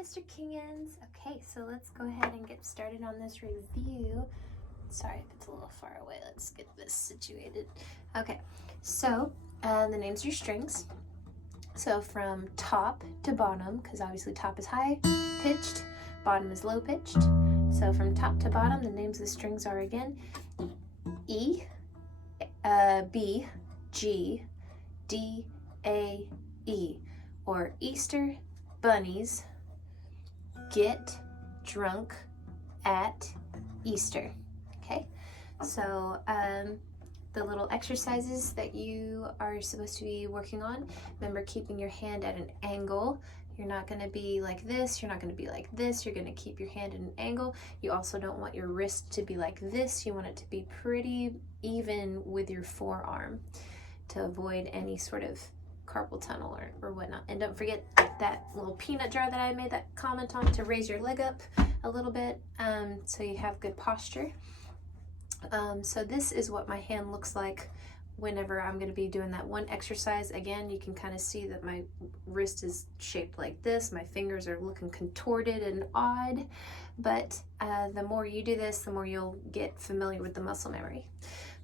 Mr. Kingins. Okay, so let's go ahead and get started on this review. Sorry if it's a little far away. Let's get this situated. Okay, so the names are your strings. So from top to bottom, because obviously top is high pitched, bottom is low pitched. So from top to bottom, the names of the strings are again E, B, G, D, A, E, or Easter bunnies get drunk at Easter. Okay, so the little exercises that you are supposed to be working on, remember keeping your hand at an angle. You're not going to be like this, you're not going to be like this, you're going to keep your hand at an angle. You also don't want your wrist to be like this, you want it to be pretty even with your forearm to avoid any sort of carpal tunnel or whatnot. And don't forget that little peanut jar that I made that comment on, to raise your leg up a little bit so you have good posture. So this is what my hand looks like whenever I'm going to be doing that one exercise. Again, you can kind of see that my wrist is shaped like this. My fingers are looking contorted and odd, but the more you do this, the more you'll get familiar with the muscle memory.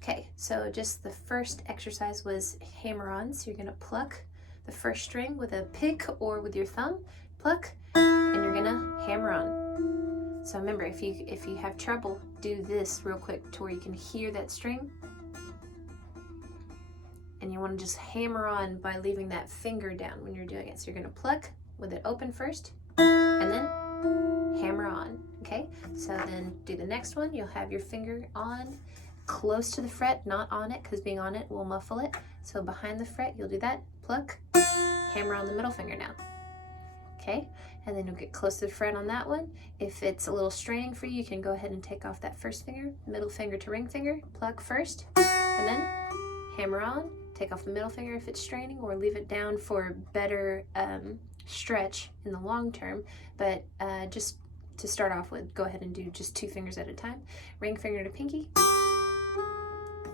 Okay, so just the first exercise was hammer on. So you're going to pluck the first string with a pick or with your thumb, pluck, and you're going to hammer on. So remember, if you have trouble, do this real quick to where you can hear that string. And you want to just hammer on by leaving that finger down when you're doing it. So you're going to pluck with it open first, and then hammer on. Okay, so then do the next one. You'll have your finger on close to the fret, not on it, because being on it will muffle it. So behind the fret, you'll do that, pluck, hammer on the middle finger now. Okay, and then you'll get close to the fret on that one. If it's a little straining for you, you can go ahead and take off that first finger, middle finger to ring finger, pluck first, and then hammer on. Take off the middle finger if it's straining, or leave it down for better stretch in the long term. But just to start off with, go ahead and do just 2 fingers at a time. Ring finger to pinky.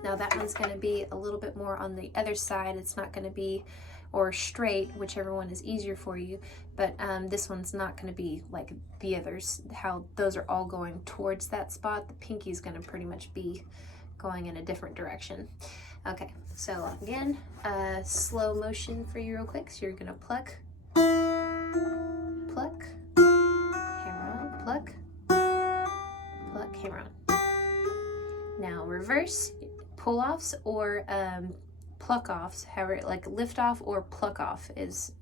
Now that one's going to be a little bit more on the other side. It's not going to be, or straight, whichever one is easier for you. But this one's not going to be like the others, how those are all going towards that spot. The pinky is going to pretty much be going in a different direction. Okay, so again, slow motion for you real quick. So you're going to pluck, pluck, hammer on, pluck, pluck, hammer on. Now reverse, pull-offs or pluck-offs, however, like lift-off or pluck-off is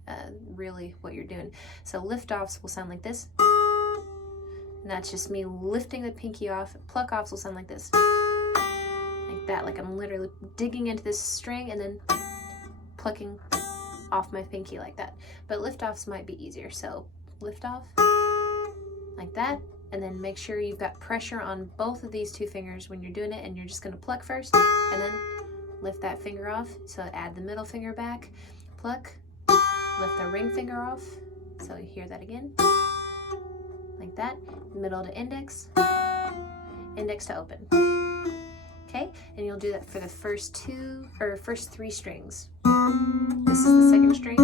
really what you're doing. So lift-offs will sound like this, and that's just me lifting the pinky off. Pluck-offs will sound like this, like that, like I'm literally digging into this string and then plucking off my pinky like that. But lift-offs might be easier, so lift-off like that. And then make sure you've got pressure on both of these 2 fingers when you're doing it, and you're just going to pluck first and then lift that finger off. So add the middle finger back, pluck, lift the ring finger off. So you hear that again, like that. Middle to index, index to open. Okay, and you'll do that for the first 3 strings. This is the second string,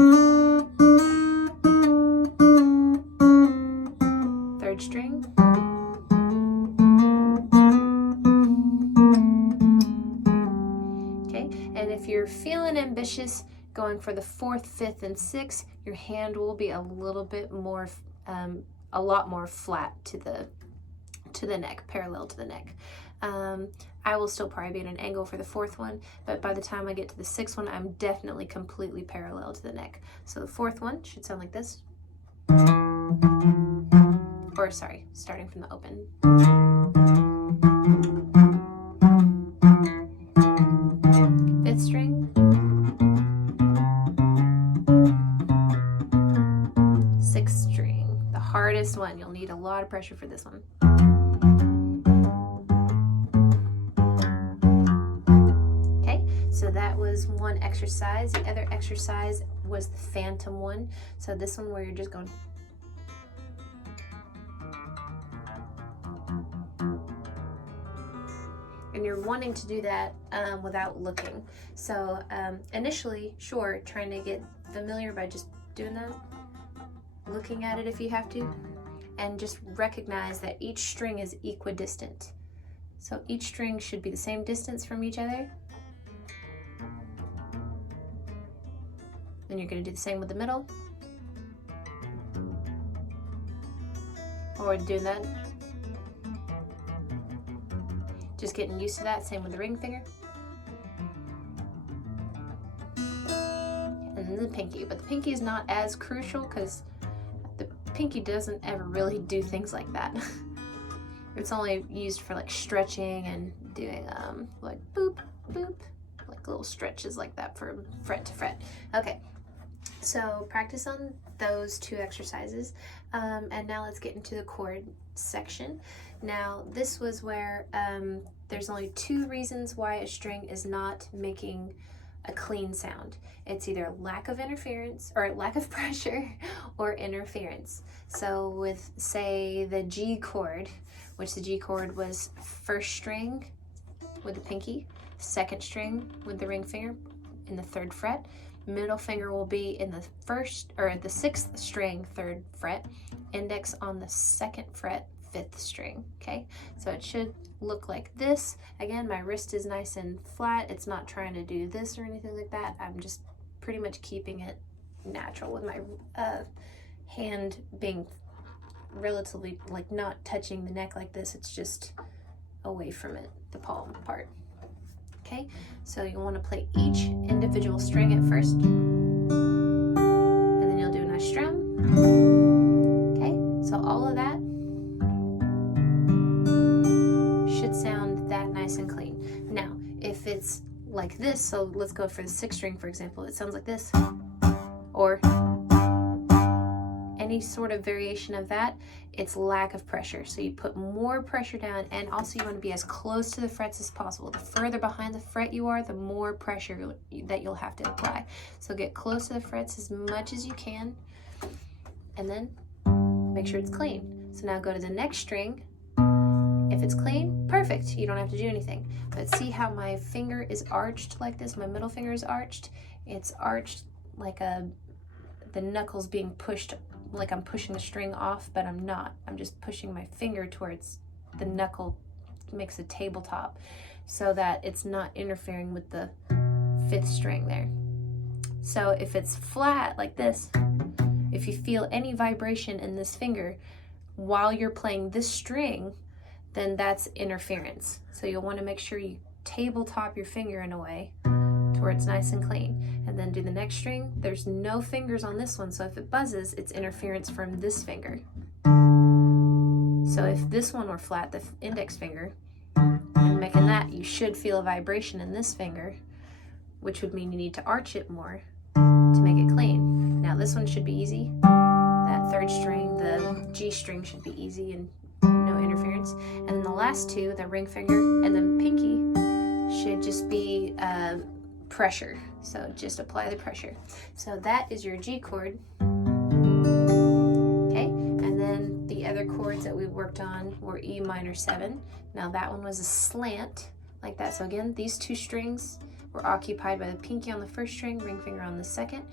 3rd string, okay, and if you're feeling ambitious, going for the 4th, 5th, and 6th, your hand will be a little bit more, a lot more flat to the neck, parallel to the neck. I will still probably be at an angle for the 4th one, but by the time I get to the 6th one, I'm definitely completely parallel to the neck. So the 4th one should sound like this. Or sorry, starting from the open. 5th string. 6th string, the hardest one. You'll need a lot of pressure for this one. So that was one exercise. The other exercise was the phantom one. So this one where you're just going. And you're wanting to do that without looking. So initially, sure, trying to get familiar by just doing that. looking at it if you have to, and just recognize that each string is equidistant. So each string should be the same distance from each other. Then you're going to do the same with the middle. Or doing that. Just getting used to that. Same with the ring finger. And then the pinky. But the pinky is not as crucial because the pinky doesn't ever really do things like that. It's only used for like stretching and doing like boop, boop, like little stretches like that from fret to fret. Okay, so practice on those two exercises. And now let's get into the chord section. Now this was where there's only two reasons why a string is not making a clean sound. It's either lack of interference or lack of pressure or interference. So with, say, the G chord, which the G chord was first string with the pinky, second string with the ring finger in the 3rd fret, middle finger will be in the 6th string 3rd fret, index on the 2nd fret 5th string. Okay, so it should look like this. Again, my wrist is nice and flat. It's not trying to do this or anything like that. I'm just pretty much keeping it natural with my hand being relatively like not touching the neck like this. It's just away from it, the palm part. Okay, so you'll want to play each individual string at first, and then you'll do a nice strum. Okay, so all of that should sound that nice and clean. Now, if it's like this, so let's go for the 6th string, for example, it sounds like this, or any sort of variation of that, it's lack of pressure. So you put more pressure down, and also you want to be as close to the frets as possible. The further behind the fret you are, the more pressure that you'll have to apply. So get close to the frets as much as you can, and then make sure it's clean. So now go to the next string. If it's clean, perfect. You don't have to do anything. But see how my finger is arched like this? My middle finger is arched. It's arched like the knuckles being pushed, like I'm pushing the string off, but I'm not. I'm just pushing my finger towards the knuckle, makes a tabletop, so that it's not interfering with the 5th string there. So if it's flat like this, if you feel any vibration in this finger while you're playing this string, then that's interference. So you'll want to make sure you tabletop your finger in a way to where it's nice and clean. And then do the next string. There's no fingers on this one, so if it buzzes, it's interference from this finger. So if this one were flat, the index finger, and making that, you should feel a vibration in this finger, which would mean you need to arch it more to make it clean. Now this one should be easy. That 3rd string, the G string, should be easy and no interference. And then the last two, the ring finger and the pinky, should just be pressure. So just apply the pressure. So that is your G chord. Okay, and then the other chords that we worked on were E minor 7. Now that one was a slant like that. So again, these two strings were occupied by the pinky on the 1st string, ring finger on the 2nd.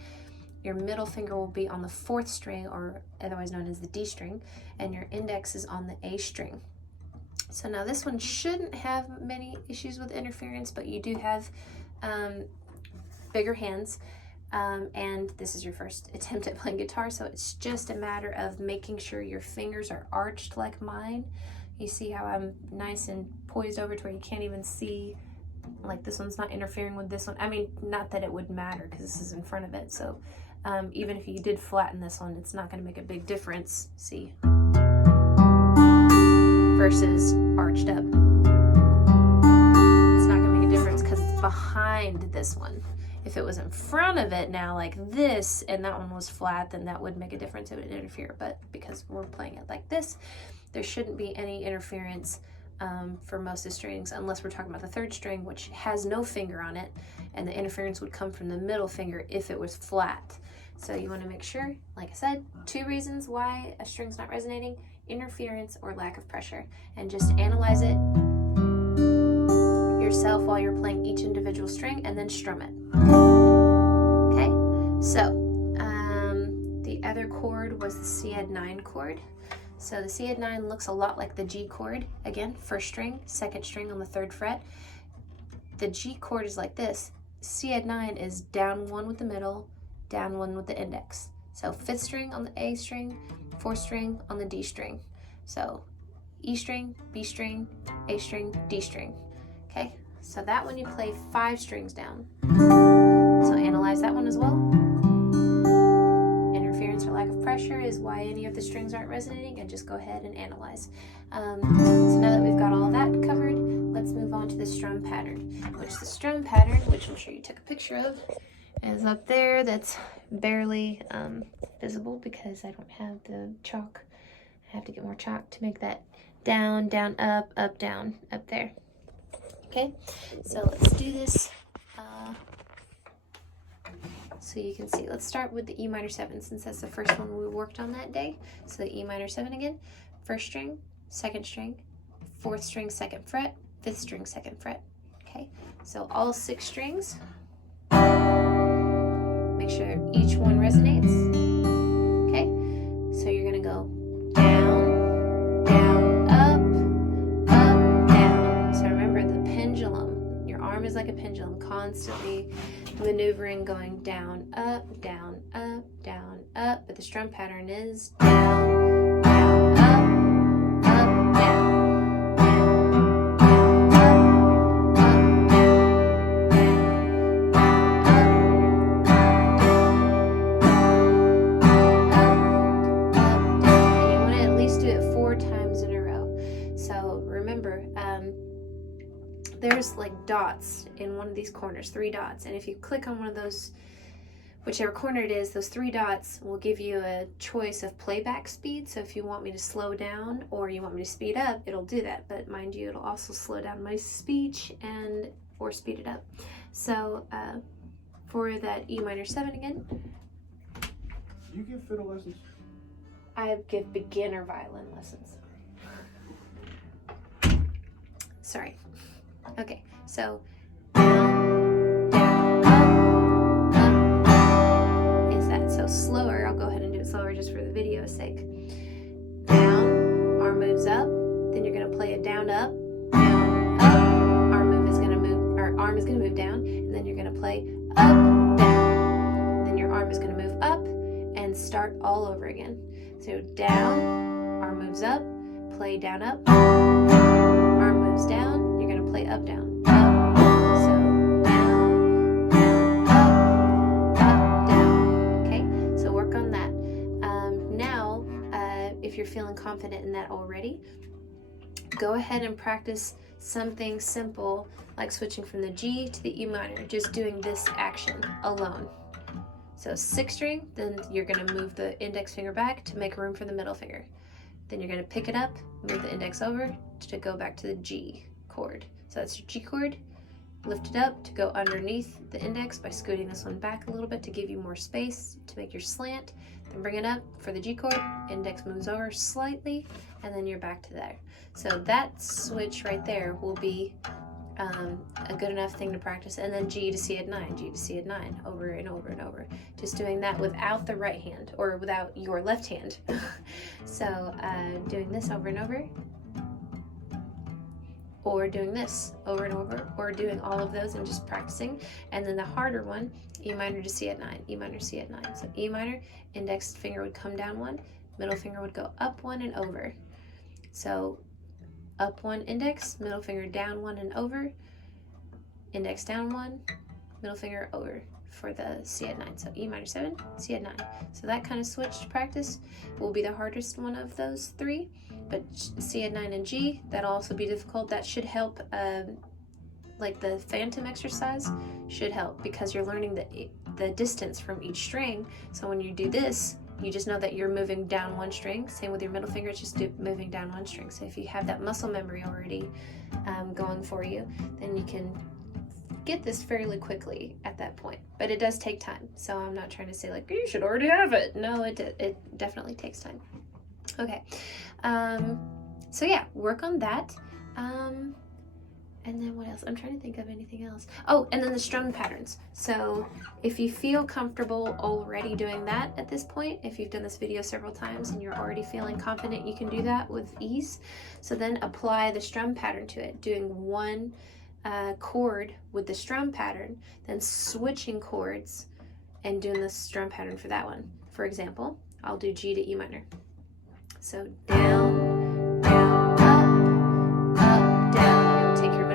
Your middle finger will be on the 4th string, or otherwise known as the D string, and your index is on the A string. So now this one shouldn't have many issues with interference, but you do have bigger hands, and this is your first attempt at playing guitar, so it's just a matter of making sure your fingers are arched like mine. You see how I'm nice and poised over to where you can't even see, like this one's not interfering with this one. I mean, not that it would matter because this is in front of it, so even if you did flatten this one, it's not going to make a big difference, see, versus arched up. It's not going to make a difference because it's behind this one. If it was in front of it now like this and that one was flat, then that would make a difference, it would interfere. But because we're playing it like this, there shouldn't be any interference for most of the strings, unless we're talking about the 3rd string, which has no finger on it, and the interference would come from the middle finger if it was flat. So you want to make sure, like I said, 2 reasons why a string's not resonating: interference or lack of pressure, and just analyze it yourself while you're playing each individual string and then strum it. Okay, so the other chord was the C-9 chord. So the C-9 looks a lot like the G chord. Again, first string, second string on the 3rd fret. The G chord is like this. C-9 is down 1 with the middle, down 1 with the index. So 5th string on the A string, 4th string on the D string. So E string, B string, A string, D string. Okay, so that one you play 5 strings down. So analyze that one as well. Interference or lack of pressure is why any of the strings aren't resonating, and just go ahead and analyze. So now that we've got all that covered, let's move on to the strum pattern, which the strum pattern, which I'm sure you took a picture of, is up there. That's barely visible because I don't have the chalk. I have to get more chalk to make that down, down, up, down, up there. Okay, so let's do this so you can see. Let's start with the E minor 7 since that's the first one we worked on that day. So the E minor 7 again, 1st string, 2nd string, 4th string, 2nd fret, 5th string, 2nd fret. Okay, so all 6 strings. Make sure each one resonates. Okay, so you're gonna go down, down, up, down. So remember the pendulum. Your arm is like a pendulum, constantly maneuvering, going down, up, down, up, down, up. But the strum pattern is down, down, up, down, down, down, up, down, down, and you want to at least do it 4 times in a row. So remember, there's like dots in one of these corners, 3 dots, and if you click on one of those, whichever corner it is, those 3 dots will give you a choice of playback speed. So if you want me to slow down or you want me to speed up, it'll do that. But mind you, it'll also slow down my speech and or speed it up. So for that E minor 7 again. You give fiddle lessons? I give beginner violin lessons. Sorry. Okay, so down, down, up, is that. So slower, I'll go ahead and do it slower just for the video's sake. Down, arm moves up, then you're going to play a down, up, arm is going to move, or arm is going to move down, and then you're going to play up, down, then your arm is going to move up, and start all over again. So down, arm moves up, play down, up, arm moves down, play up, down, up, so down, down, up, down. Okay, so work on that. Now, if you're feeling confident in that already, go ahead and practice something simple like switching from the G to the E minor, just doing this action alone. So 6th string, then you're going to move the index finger back to make room for the middle finger. Then you're going to pick it up, move the index over to go back to the G chord. So that's your G chord. Lift it up to go underneath the index by scooting this one back a little bit to give you more space to make your slant. Then bring it up for the G chord. Index moves over slightly, and then you're back to there. So that switch right there will be a good enough thing to practice. And then G to C-9, G to C-9, over and over and over. Just doing that without the right hand or without your left hand. So doing this over and over. Or doing this over and over, or doing all of those and just practicing. And then the harder one, E minor to C-9, E minor, C-9. So E minor, index finger would come down 1, middle finger would go up 1 and over. So up 1 index, middle finger down 1 and over, index down 1, middle finger over for the C-9. So E minor 7, C-9. So that kind of switch to practice will be the hardest one of those 3. But C-9 and G, that'll also be difficult. That should help, like the phantom exercise should help because you're learning the distance from each string. So when you do this, you just know that you're moving down 1 string. Same with your middle finger, it's just moving down 1 string. So if you have that muscle memory already going for you, then you can get this fairly quickly at that point. But it does take time. So I'm not trying to say like, you should already have it. No, it definitely takes time. Okay, so yeah, work on that. And then what else? I'm trying to think of anything else. Oh, and then the strum patterns. So if you feel comfortable already doing that at this point, if you've done this video several times and you're already feeling confident you can do that with ease, so then apply the strum pattern to it, doing one chord with the strum pattern, then switching chords and doing the strum pattern for that one. For example, I'll do G to E minor. So down, down, up, down. Take your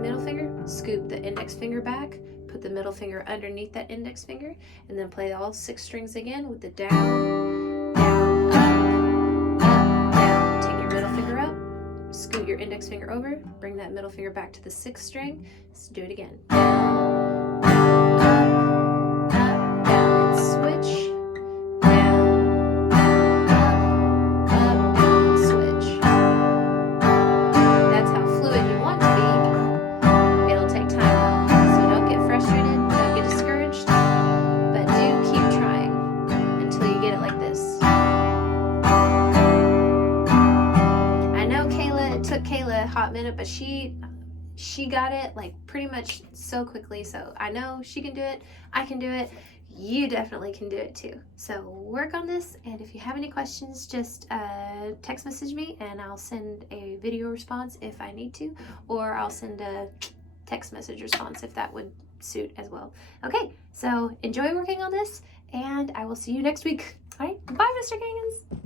middle finger, scoop the index finger back, put the middle finger underneath that index finger, and then play all 6 strings again with the down, down, up, down. Take your middle finger up, scoot your index finger over, bring that middle finger back to the 6th string. Let's do it again. Down, up, down, and switch. Down, up, down, switch. That's how fluid you want to be. It'll take time though, so don't get frustrated, don't get discouraged, but do keep trying until you get it like this. I know it took Kayla a hot minute, but she got it like pretty much so quickly, so I know she can do it, I can do it, you definitely can do it too. So work on this, and if you have any questions, just text message me and I'll send a video response if I need to, or I'll send a text message response if that would suit as well. Okay, so enjoy working on this, and I will see you next week. All right, bye, Mr. Kingins.